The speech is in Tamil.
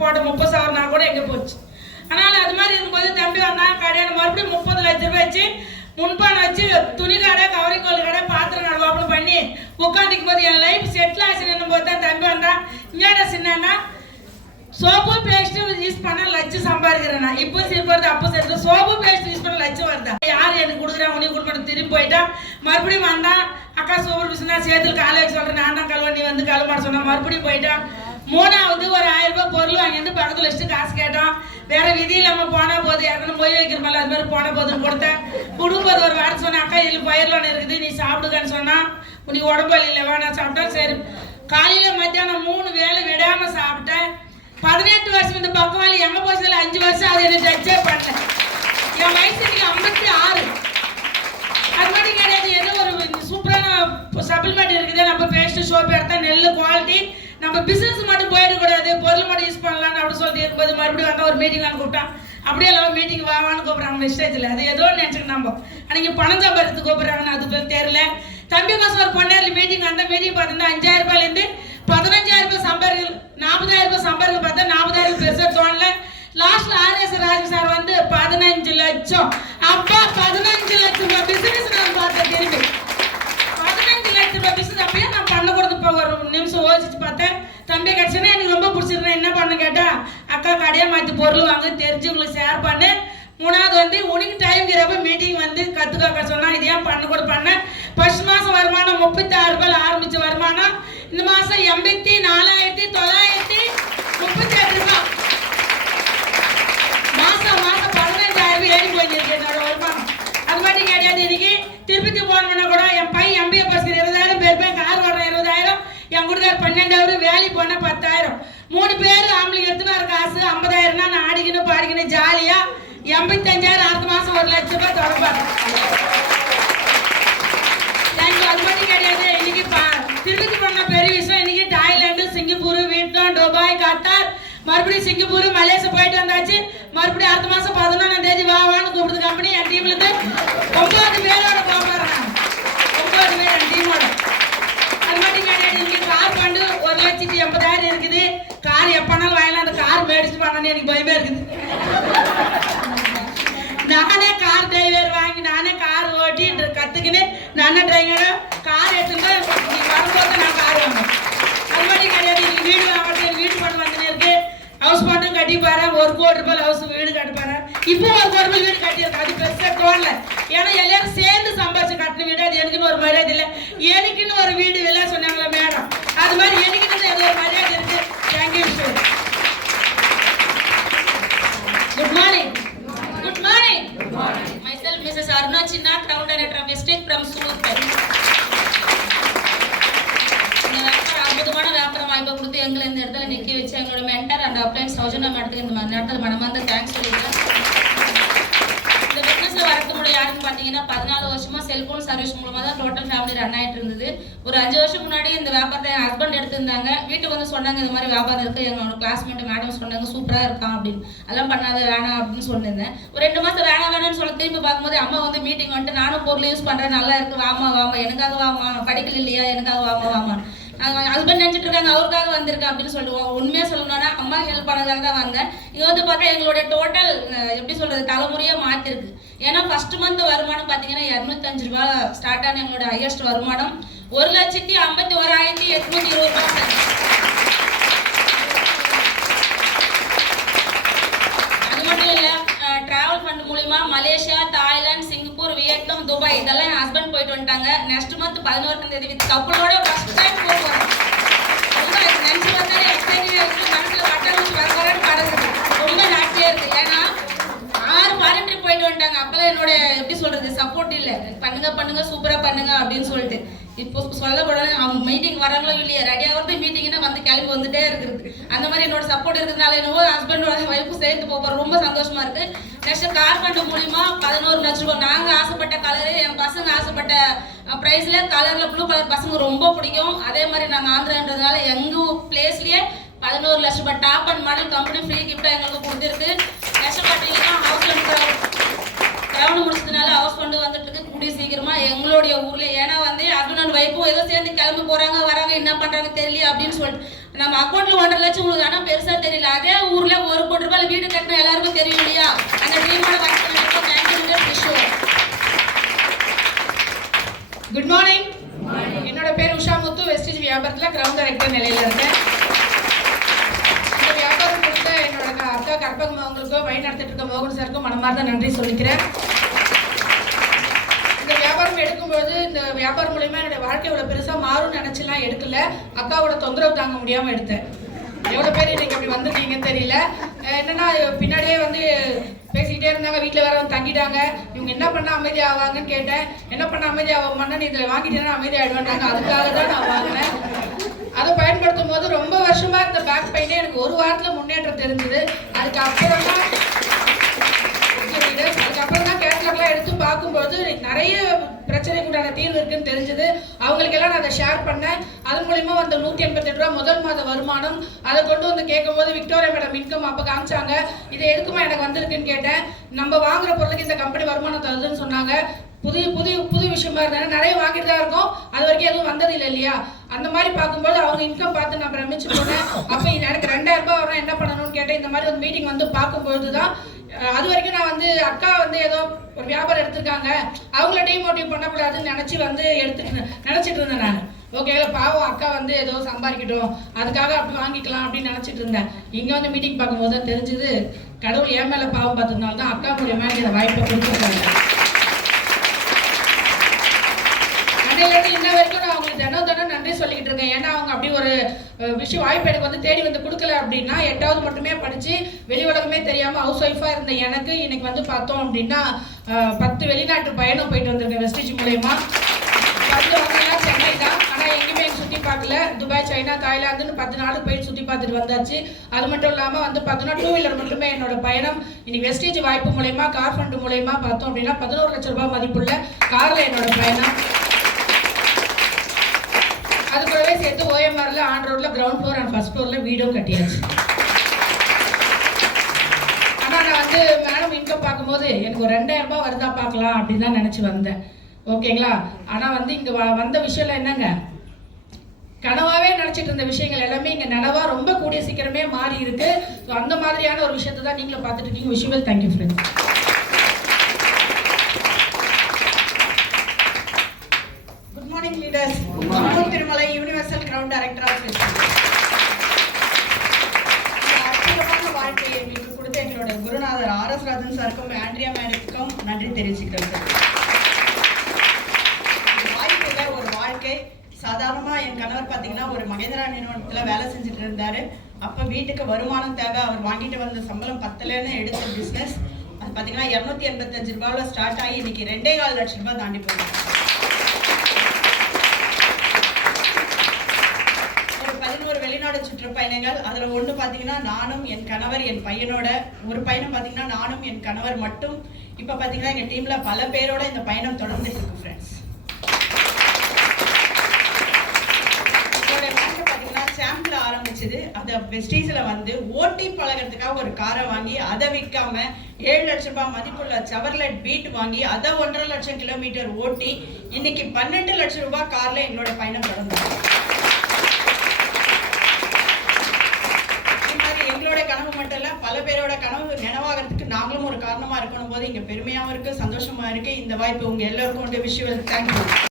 போட்ட 30,000 கூட எங்கே போச்சு. ஆனால் அது மாதிரி இருக்கும்போது தம்பி வந்தான் கடையான மறுபடியும் 30 லட்ச ரூபாய் வச்சு முன்பான வச்சு துணி கடை கவரிக்கோள் கடை பாத்திரம் கடை ஓப்பன் பண்ணி உட்காந்துக்கும் போது என் லைஃப் செட்டில் ஆச்சுன்னு போது தான் தம்பி வந்தான். இங்கேடா சின்னா சோப்பு பேஸ்ட் யூஸ் பண்ண லட்சம் சம்பாதிக்கிறேன். இப்போ போகிறது அப்போ சேர்த்து சோப்பு பேஸ்ட் யூஸ் பண்ண லட்சம் வருதா? யார் எனக்கு கொடுக்குறாங்க உனக்கு கொடுக்கணும் திரும்பி போயிட்டா. மறுபடியும் வந்தான் அக்கா சோப்பு பிசுனா சேர்த்து காலை வைக்க சொல்கிறேன். நான் தான் கழுவ நீ வந்து கழுவாட சொன்னா. மறுபடியும் போயிட்டான். 3வது ஒரு 1000 ரூபாய் பொருள் வாங்கிட்டு பக்கத்தில் வச்சுட்டு காசு கேட்டோம். வேற விதி இல்லாமல் போனால் போது யாருன்னு மொய் வைக்கிற மாதிரி அது மாதிரி போன போதுன்னு கொடுத்தேன். குடும்பத்து ஒரு வாரம் சொன்னேன் அக்கா இதில் பயிர்லான இருக்குது நீ சாப்பிடுக்கான்னு சொன்னான். உனக்கு உடம்பு இல்லை வேணா சாப்பிட்டேன். சரி காலையில் மத்தியானம் 3 வேளை விடாமல் சாப்பிட்டேன். 18 வருஷம் இந்த பக்கவாளி எங்கே போச்சதில்ல 5 வருஷம் அது என்ன டச்சே பண்ணல. என் வயசு இன்னைக்கு 56. அது மாதிரி கிடையாது. ஏதோ ஒரு சூப்பரான சப்ளிமெண்ட் இருக்குது. நம்ம பேஸ்ட் சோப்பு எடுத்தா நெல் குவாலிட்டி நம்ம பிசினஸ் மட்டும் போயிடக்கூடாது பொருள் மட்டும் யூஸ் பண்ணலாம்னு அப்படி சொல்லிட்டு இருக்கும்போது மறுபடியும் வந்தால் ஒரு மீட்டிங் கூப்பிட்டான். அப்படியே எல்லாம் மீட்டிங் வாவான்னு கூப்பிட்றாங்க ஸ்டேஜில். அது ஏதோ நினச்சிக்கணும் நம்ம அன்றைக்கி பணம் சம்பாதித்து கூப்பிட்றாங்கன்னு அது பேர் தெரியல. தம்பி மாதம் ஒரு பொண்ணேரில் மீட்டிங் அந்த மீட்டிங் பார்த்தீங்கன்னா 5000 ரூபாயிலேருந்து 15000 ரூபாய் சம்பாதிகள் 40000 ரூபாய் சம்பாதிகள் பார்த்தா 40000 பெருசாக தோணல. லாஸ்ட்ல RS ராஜு சார் வந்து 15 லட்சம். அப்பா 15 லட்சம் ரூபாய் பிசினஸ் நான் பார்த்தேன். திரும்பி 15 லட்சம் ரூபாய் பிசினஸ் அப்பயே நான் பண்ண கொடுத்து ஒரு நிமிஷம் யோசிச்சு பார்த்தேன். தம்பி கிடைச்சுன்னா எனக்கு ரொம்ப பிடிச்சிருந்தேன். என்ன பண்ண கேட்டா அக்கா கடையை மாற்றி பொருள் வாங்க தெரிஞ்சவங்களுக்கு ஷேர் பண்ணு. 3வது வந்து உனக்கு டைம் இருக்கிறப்ப மீட்டிங் வந்து கற்றுக்காக்க சொன்னால் இது ஏன் பண்ண கூட பண்ணேன். ஃபர்ஸ்ட் மாதம் வருமானம் 36 ரூபாயில் ஆரம்பிச்ச வருமானம் இந்த மாதம் 84,938 ரூபாய். மாதம் 15,000 ஏறி போயிருக்கு என்னோட வருமானம். அது மாதிரி கிடையாது. இன்னைக்கு திருப்பதி போனோம்னா கூட என் பையன் MBA பஸ் 20,000 பேர் போய் கார் வர 20,000 என் கூடக்கார் 12,000 வேலைக்கு போனால் 10,000 3 பேர் ஆம்பளைக்கு எடுத்துன்னு வர காசு 50,000னா நான் ஆடிக்கணும் பாடிக்கணும் ஜாலியாக 85,000 அடுத்த மாதம் 1 லட்ச ரூபாய் தொடர்பாங்க. அது மட்டும் கிடையாது. இன்னைக்கு திருப்பதி போன பெரிய விஷயம். இன்னைக்கு Thailand Singapore Vietnam Dubai Qatar மறுபடியும் சிங்கப்பூர் மலேசியா போயிட்டு வந்தாச்சு. மறுபடியும் அடுத்த மாதம் 11ஆம் தேதி வாவான்னு கூப்பிடுது கம்பெனி. என் டீம்ல இருந்து 9 பேரோட போகிறேன். 9 பேர் என் டீமோட. அது மட்டும் கிடையாது. இன்னைக்கு கார் ஃபண்டு 1,80,000 இருக்குது. கார் எப்பனாலும் வாங்கலாம். அந்த கார் மேடிச்சுட்டு பண்ணணும் எனக்கு பயமே இருக்குது. நானே கார் டிரைவர் வாங்கி நானே கார் ஓட்டி கற்றுக்கின்னு நானே டிரைவரை கார் எடுத்துட்டு நீ வரும்போது நான் கார் வாங்க. அது மாதிரி கிடையாது. இன்னைக்கு வீடு வாங்குறது வீடு பண்ண வந்துன்னு இருக்கு. ஹவுஸ் மட்டும் கட்டிப்பாரு. 1 கோடி ரூபாய் ஹவுஸ் வீடு கட்டிப்பாரு. இப்போ 1 கோடி ரூபாய் வீடு கட்டியிருக்கு. அது பெருசாக தோணல. ஏன்னா எல்லாரும் சேர்ந்து சம்பாதிச்சு கட்டின வீடு. அது எனக்குன்னு ஒரு மரியாதை இல்லை. எனக்குன்னு ஒரு வீடு விலை சொன்னாங்களா மேடம். அது மாதிரி எனக்குன்னு ஏதோ ஒரு மரியாதை இருக்கு. Thank you sir. Good morning. Good morning. Good morning. Myself Mrs. Aruna Chinna, Crown Director of Estate from Surat. அற்புதமான வியாபாரம் வாய்ப்பை கொடுத்து எங்களை இந்த இடத்துல நிற்க வச்சு எங்களோட மென்டர் அண்ட் அப்ளைன்ஸ் சௌஜன்யா மேடத்துக்கு இந்த நேரத்தில் மனமார்ந்த தேங்க்ஸ் சொல்லிக்கிறேன். இந்த பிஸ்னஸில் வரக்கு முடியும் யாருன்னு பார்த்தீங்கன்னா 14 வருஷமா செல்போன் சர்வீஸ் மூலமாக தான் டோட்டல் ஃபேமிலி ரன் ஆகிட்டு இருந்தது. ஒரு 5 வருஷம் முன்னாடி இந்த வியாபாரத்தை என் ஹஸ்பண்ட் எடுத்திருந்தாங்க. வீட்டுக்கு வந்து சொன்னாங்க இந்த மாதிரி வியாபாரம் இருக்குது. எங்களோட கிளாஸ்மேட் மேடம் சொன்னாங்க சூப்பராக இருக்கான் அப்படின்னு. அதெல்லாம் பண்ணாத வேணாம் அப்படின்னு சொல்லியிருந்தேன். ஒரு 2 மாதம் வேணாம்னு சொல்ல திரும்பி பார்க்கும்போது அம்மா வந்து மீட்டிங் வந்துட்டு நானும் பொருள் யூஸ் பண்ணுறேன் நல்லா இருக்குது வாமா எனக்காக வாமா படிக்கல இல்லையா எனக்காக வாமா ஹஸ்பண்ட் நினச்சிட்டு இருக்காங்க அவருக்காக வந்திருக்கேன் அப்படின்னு சொல்லுவோம். உண்மையாக சொல்லணும்னா அம்மா ஹெல்ப் பண்ணதாக தான் வந்தேன். இது வந்து பார்த்தா எங்களுடைய டோட்டல் எப்படி சொல்கிறது தலைமுறையாக மாற்றிருக்கு. ஏன்னா ஃபர்ஸ்ட் மந்த் வருமானம் பார்த்தீங்கன்னா 205 ரூபாய் ஸ்டார்ட் ஆன எங்களோட ஹையஸ்ட் வருமானம் 1,51,820 ரூபாய். அது மட்டும் இல்லை டிராவல் ஃபண்ட் மூலிமா Malaysia Thailand Singapore Vietnam Dubai இதெல்லாம் என் ஹஸ்பண்ட் போயிட்டு வந்துட்டாங்க. நெக்ஸ்ட் மந்த் 11ஆம் தேதி வித் கப்பலோட ஃபர்ஸ்ட் டைம் போகிறோம். ரொம்ப நினச்சி வந்தாலே எக்ஸைட்டிங் மனசில் வட்டமிச்சு வரன்னு படுது. ரொம்ப ஹாப்பியாக இருக்குது. ஏன்னா 6 ஃபாரின் ட்ரிப் போயிட்டு வந்துட்டாங்க. அப்போல்லாம் என்னோட எப்படி சொல்கிறது சப்போர்ட் இல்லை. பண்ணுங்க சூப்பராக பண்ணுங்க அப்படின்னு சொல்லிட்டு இப்போ சொல்லக்கூடாது. அவங்க மீட்டிங் வராங்களோ இல்லையா ரெடி ஆகிறது மீட்டிங்னா வந்து கிளம்பி வந்துட்டே இருக்குது. அந்த மாதிரி என்னோட சப்போர்ட் இருக்கிறதுனால என்னவோ ஹஸ்பண்டோட ஒய்ஃபும் சேர்ந்து போகிறோம். ரொம்ப சந்தோஷமா இருக்கு. நெக்ஸ்ட் கார் ஃபண்ட் மூலிமா 11 லட்ச ரூபாய். நாங்கள் ஆசைப்பட்ட கலரு என் பசங்க ஆசைப்பட்ட ப்ரைஸில் கலரில் ப்ளூ கலர் பசங்க ரொம்ப பிடிக்கும். அதே மாதிரி நாங்கள் ஆந்திரான்றதுனால எங்கள் பிளேஸ்லேயே 11 லட்ச ரூபாய் top and model company free கிஃப்டாக எங்களுக்கு கொடுத்துருக்கு. நெக்ஸ்ட் பார்த்தீங்கன்னா ஹவுஸ் கிரவுண்ட் முடிச்சதுனால ஹவுஸ் ஃபண்டு வந்துட்டு இருக்கு கூடிய சீக்கிரமா எங்களுடைய ஊர்ல. ஏன்னா வந்து அது இன்னொன்று வைப்போம். ஏதோ சேர்ந்து கிளம்ப போறாங்க வராங்க, என்ன பண்றாங்க தெரியல அப்படின்னு சொல்லிட்டு நம்ம அக்கௌண்ட்ல 1.5 லட்சம் உங்களுக்கு ஆனா பெருசா தெரியல. அதே ஊர்ல 1 கோடி ரூபாய் வீடு கட்டின எல்லாருக்கும் தெரியும் இல்லையா? அந்த ட்ரீமோட குட் மார்னிங். என்னோட பேர் உஷா முத்து. வெஸ்டேஜ் வியாபாரத்தில் கிரவுண்ட் டைரக்டர் நிலையில இருக்கேன். இந்த வியாபாரம் கொடுத்த என்னோட அக்கா கற்பகம் அவங்களுக்கோ வழி நடத்திட்டு இருக்க மோகன் சாருக்கும் மனமார்ந்த நன்றி சொல்லிக்கிறேன். இந்த வியாபாரம் எடுக்கும்போது இந்த வியாபாரம் மூலயமா என்னோட வாழ்க்கை இவ்வளோ பெருசாக மாறும்னு நினச்சிலாம் எடுக்கல. அக்காவோட தொந்தரவு தாங்க முடியாமல் எடுத்தேன். எவ்வளோ பேர் இன்னைக்கு அப்படி வந்துட்டீங்கன்னு தெரியல. என்னன்னா பின்னாடியே வந்து பேசிக்கிட்டே இருந்தாங்க. வீட்டில் வேற வந்து தங்கிட்டாங்க. இவங்க என்ன பண்ணால் அமைதி ஆவாங்கன்னு கேட்டேன். என்ன பண்ண அமைதி ஆகும்னா நீ இதில் வாங்கிட்டேன்னா அமைதி ஆகிடுவாங்க. அதுக்காக தான் நான் வாங்கினேன். அதை பயன்படுத்தும் போது ரொம்ப வருஷமா இருந்த பேக் பெயினே எனக்கு 1 வாரத்தில் முன்னேற்றம் தெரிஞ்சுது. அதுக்கப்புறம் தான் கேட்லாக்லாம் எடுத்து பார்க்கும்போது நிறைய பிரச்சனைக்கு உண்டான தீர்வு இருக்குன்னு தெரிஞ்சது. அவங்களுக்கெல்லாம் நான் அதை ஷேர் பண்ணேன். அதன் மூலியமா வந்து 188 ரூபா முதல் மாத வருமானம். அதை கொண்டு வந்து கேட்கும்போது விக்டோரியா மேடம் இன்கம் அப்போ காமிச்சாங்க. இது எதுக்குமா எனக்கு வந்திருக்குன்னு கேட்டேன். நம்ம வாங்குற பொருளுக்கு இந்த கம்பெனி வருமானம் தருதுன்னு சொன்னாங்க. புது விஷயமா இருந்தாங்க. நிறைய வாங்கிட்டு தான் இருக்கோம். அது வரைக்கும் எதுவும் வந்தது இல்லை இல்லையா? அந்த மாதிரி பார்க்கும்போது அவங்க இன்கம் பார்த்து நான் பிரமிச்சு போனேன். அப்போ எனக்கு 2000 ரூபாய் வரும், என்ன பண்ணணும்னு கேட்டேன். இந்த மாதிரி ஒரு மீட்டிங் வந்து பார்க்கும்போது தான் அது வரைக்கும் நான் வந்து அக்கா வந்து ஏதோ ஒரு வியாபாரம் எடுத்திருக்காங்க, அவங்கள டிமோட்டிவ் பண்ணக்கூடாதுன்னு நினச்சிட்டு இருந்தேன் நான். ஓகேங்களா, பாவம் அக்கா வந்து ஏதோ சம்பாதிக்கட்டும் அதுக்காக அப்படி வாங்கிக்கலாம் அப்படின்னு நினச்சிட்டு இருந்தேன். இங்கே வந்து மீட்டிங் பார்க்கும்போது தான் தெரிஞ்சுது கடவுள் என் மேலே பாவம் பார்த்ததுனால தான் அக்கா மூலியமாக இந்த வாய்ப்பை கொடுத்துருக்காங்க. அன்னையிலேருந்து இன்ன வரைக்கும் நான் அவங்களுக்கு தினம் நன்றி சொல்லிக்கிட்டு இருக்கேன். ஏன்னா அவங்க அப்படி ஒரு விஷயம் வாய்ப்பு எனக்கு வந்து தேடி வந்து கொடுக்கல அப்படின்னா 8வது மட்டுமே படித்து வெளி உலகமே தெரியாமல் ஹவுஸ் ஒய்ஃபாக இருந்த எனக்கு இன்னைக்கு வந்து பார்த்தோம் அப்படின்னா 10 வெளிநாட்டு பயணம் போயிட்டு வந்திருக்கேன் வெஸ்டேஜ் மூலயமா. 10 வந்தெல்லாம் சென்னை தான். ஆனால் எங்கேயுமே சுற்றி பார்க்கல. துபாய், சைனா, தாய்லாந்துன்னு 10 நாடு போயிட்டு சுற்றி பார்த்துட்டு வந்தாச்சு. அது மட்டும் இல்லாமல் வந்து பார்த்தோன்னா 2 வீலர் மட்டுமே என்னோட பயணம். இன்னைக்கு வெஸ்டேஜ் வாய்ப்பு மூலயமா கார் ஃபண்டு மூலயமா பார்த்தோம் அப்படின்னா 11 லட்சம் ரூபாய் மதிப்புள்ள காரில் என்னோட பயணம். அது கூடவே சேர்த்து ஓஎம்ஆர்ல ஆன் ரோட்ல கிரவுண்ட் ஃப்ளோர் அண்ட் ஃபர்ஸ்ட் ஃப்ளோர்ல வீடும் கட்டியாச்சு. ஆனால் நான் வந்து மேடம் இன்கம் பார்க்கும்போது எனக்கு ஒரு 2000 ரூபாய் வருதா பார்க்கலாம் அப்படின்னு தான் நினச்சி வந்தேன். ஓகேங்களா, ஆனால் வந்து இங்கே வந்த விஷயம்லாம் என்னங்க, கனவாகவே நினச்சிட்டு இருந்த விஷயங்கள் எல்லாமே இங்கே நனவா ரொம்ப கூடிய சீக்கிரமே மாறி இருக்கு. ஸோ அந்த மாதிரியான ஒரு விஷயத்தை தான் நீங்களும் பார்த்துட்டு இருக்கீங்க. Visual thank you friends. Leaders, Tirumalai universal ground director of அற்புதமான வாழ்க்கையை எங்களுக்கு கொடுத்த எங்களோட குருநாதர் RS ராஜன் சாருக்கும் ஆண்ட்ரியா மேடத்துக்கும் நன்றி தெரிவிச்சுக்கிறேன் சார். வாய்ப்புல ஒரு வாழ்க்கை. சாதாரணமா என் கணவர் பார்த்தீங்கன்னா ஒரு மகேந்திரா நிறுவனத்துல வேலை செஞ்சுட்டு இருந்தாரு. அப்ப வீட்டுக்கு வருமானம் தேவை. அவர் வாங்கிட்டு வந்த சம்பளம் 10லன்னு எடுத்த பிசினஸ் அது பார்த்தீங்கன்னா 285 ரூபாயில ஸ்டார்ட் ஆகி இன்னைக்கு 2.25 லட்சம் ரூபாய் தாண்டி போகுது. 11 வெளிநாடு சுற்றுப்பயணங்கள். அதுல ஒண்ணு பாத்தீங்கன்னா நானும் என் கணவர் என் பையனோட ஒரு பயணம் பாத்தீங்கன்னா நானும் என் கணவர் மட்டும். இப்ப பாத்தீங்கன்னா எங்க டீம்ல பல பேரோட இந்த பயணம் தொடர்ந்துட்டு இருக்கு ஃப்ரெண்ட்ஸ். பாத்தீங்கன்னா சாம்பிள் ஆரம்பிச்சது. அது வெஸ்டீஸ்ல வந்து ஓட்டி பழகிறதுக்காக ஒரு காரை வாங்கி அதை விற்காம 7 லட்சம் ரூபாய் மதிப்புள்ள செவர்லெட் பீட் வாங்கி அதை 1.5 லட்சம் கிலோமீட்டர் ஓட்டி இன்னைக்கு 12 லட்சம் ரூபாய் கார்ல எங்களோட பயணம் தொடர்ந்து. எங்களோட கனவு மட்டும் இல்ல, பல பேரோட கனவு நினைவாகிறதுக்கு நாங்களும் ஒரு காரணமா இருக்கணும் போது இங்க பெருமையாவும் இருக்கு, சந்தோஷமா இருக்கு. இந்த வாய்ப்பு உங்க எல்லாருக்கும் விஷுவல் தேங்க்யூ.